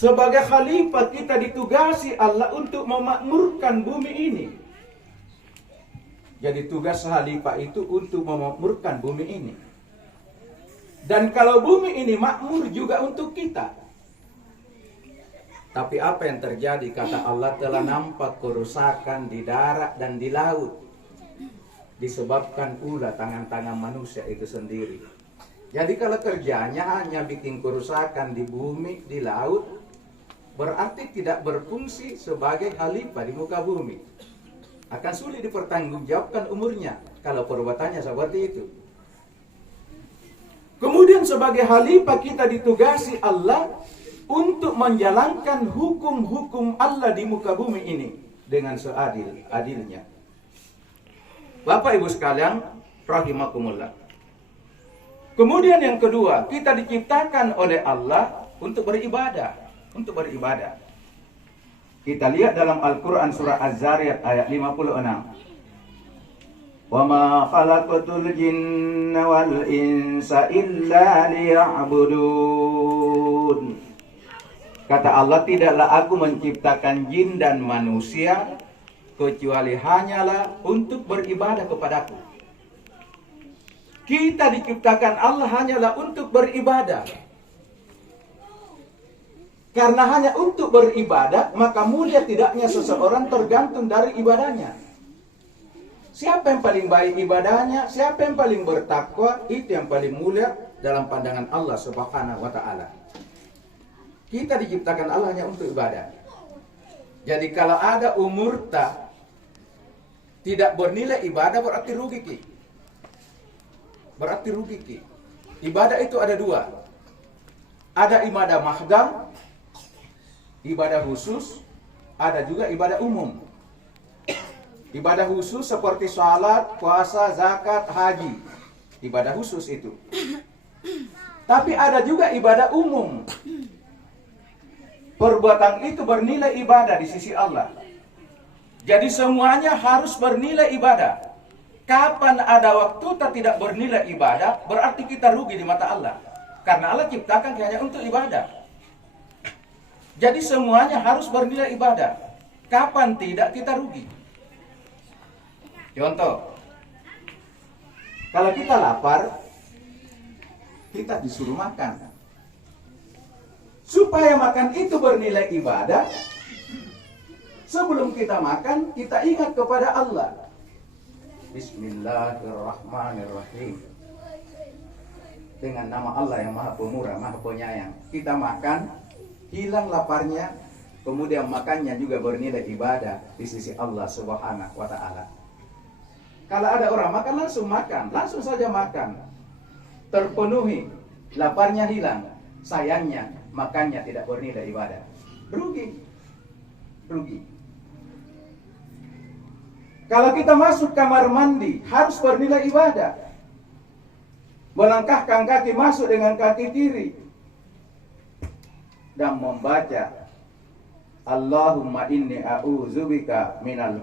Sebagai khalifah kita ditugasi Allah untuk memakmurkan bumi ini. Jadi tugas khalifah itu untuk memakmurkan bumi ini. Dan kalau bumi ini makmur juga untuk kita. Tapi apa yang terjadi? Kata Allah, telah nampak kerusakan di darat dan di laut. Disebabkan pula tangan-tangan manusia itu sendiri. Jadi kalau kerjanya hanya bikin kerusakan di bumi, di laut, berarti tidak berfungsi sebagai khalifah di muka bumi. Akan sulit dipertanggungjawabkan umurnya kalau perbuatannya seperti itu. Kemudian sebagai khalifah kita ditugasi Allah untuk menjalankan hukum-hukum Allah di muka bumi ini dengan seadil-adilnya. Bapak Ibu sekalian, rahimakumullah. Kemudian yang kedua, kita diciptakan oleh Allah untuk beribadah, Kita lihat dalam Al-Quran surah Az-Zariyat ayat 56. Wa ma khalaqatul jinna wal insa illa liya'budun. Kata Allah, tidaklah aku menciptakan jin dan manusia kecuali hanyalah untuk beribadah kepadaku. Kita diciptakan Allah hanyalah untuk beribadah. Karena hanya untuk beribadah, maka mulia tidaknya seseorang tergantung dari ibadahnya. Siapa yang paling baik ibadahnya, siapa yang paling bertakwa, itu yang paling mulia dalam pandangan Allah Subhanahu wa ta'ala. Kita diciptakan Allah hanya untuk ibadah. Jadi kalau ada umurta tidak bernilai ibadah, berarti rugi ki. Ibadah itu ada dua. Ada ibadah mahdam, ibadah khusus, ada juga ibadah umum. Ibadah khusus seperti salat, puasa, zakat, haji. Ibadah khusus itu. Tapi ada juga ibadah umum. Perbuatan itu bernilai ibadah di sisi Allah. Jadi semuanya harus bernilai ibadah. Kapan ada waktu tak tidak bernilai ibadah, berarti kita rugi di mata Allah. Karena Allah ciptakan hanya untuk ibadah. Jadi semuanya harus bernilai ibadah. Kapan tidak, kita rugi. Contoh, kalau kita lapar, kita disuruh makan. Supaya makan itu bernilai ibadah, sebelum kita makan, kita ingat kepada Allah. Bismillahirrahmanirrahim. Dengan nama Allah yang Maha Pemurah, Maha Penyayang. Kita makan, hilang laparnya, kemudian makannya juga bernilai ibadah di sisi Allah Subhanahu wa ta'ala. Kalau ada orang makan, langsung saja makan. Terpenuhi, laparnya hilang. Sayangnya, makannya tidak bernilai ibadah. Rugi. Kalau kita masuk kamar mandi, harus bernilai ibadah. Melangkahkan kaki masuk dengan kaki kiri. Dan membaca Allahumma inni a'udzubika minal